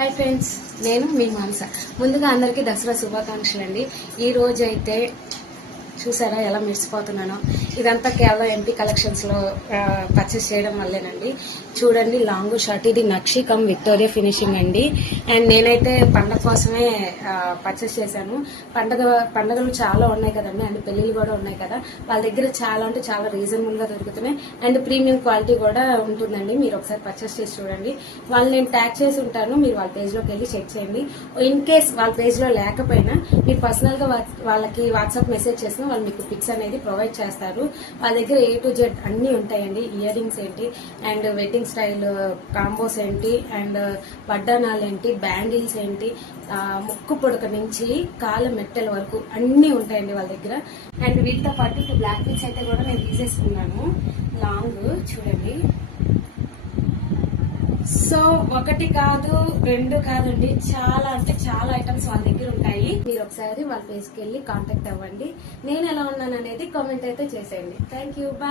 Hi friends, నేను మీ మానస. ముందుగా అందరికీ దసరా శుభాకాంక్షలు అండి. ఈ రోజు అయితే చూసారా ఎలా మెరిసిపోతున్నానో. ఇదంతా కేవలం ఎంపీ కలెక్షన్స్లో పర్చేస్ చేయడం వల్లేనండి. చూడండి, లాంగ్ షార్ట్, ఇది నక్షి కమ్ విక్టోరియా ఫినిషింగ్ అండి. అండ్ నేనైతే పండగ కోసమే పర్చేస్ చేశాను. పండగలు చాలా ఉన్నాయి కదండి, అండ్ పెళ్ళిళ్ళు కూడా ఉన్నాయి కదా. వాళ్ళ దగ్గర చాలా అంటే చాలా రీజనబుల్గా దొరుకుతున్నాయి అండ్ ప్రీమియం క్వాలిటీ కూడా ఉంటుందండి. మీరు ఒకసారి పర్చేస్ చేసి చూడండి. వాళ్ళు నేను ట్యాగ్ చేసి ఉంటాను, మీరు వాళ్ళ పేజ్లోకి వెళ్ళి చెక్ చేయండి. ఇన్ కేస్ వాళ్ళ పేజ్లో లేకపోయినా మీరు పర్సనల్గా వాళ్ళకి వాట్సాప్ మెసేజ్ చేసిన వాళ్ళు మీకు పిక్స్ అనేది ప్రొవైడ్ చేస్తారు. వాళ్ళ దగ్గర A to Z అన్నీ ఉంటాయండి. ఇయర్ రింగ్స్ ఏంటి, అండ్ వెడ్డింగ్ స్టైల్ కాంబోస్ ఏంటి, అండ్ వడ్డానాలు ఏంటి, బ్యాండిల్స్ ఏంటి, ముక్కు పొడక నుంచి కాళ్ళ మెట్టెల వరకు అన్నీ ఉంటాయండి వాళ్ళ దగ్గర. అండ్ వీటితో పాటు ఇప్పుడు బ్లాక్ పిక్స్ అయితే కూడా నేను తీసేసుకున్నాను. లాంగ్ చూడండి. సో ఒకటి కాదు, రెండు కాదండి, చాలా అంటే చాలా ఐటమ్స్ వాళ్ళ దగ్గర ఉంటాయి. మీరు ఒకసారి వాళ్ళ పేజ్కి వెళ్ళి కాంటాక్ట్ అవ్వండి. నేను ఎలా ఉన్నాను అనేది కామెంట్ అయితే చేసేయండి. Thank you, bye.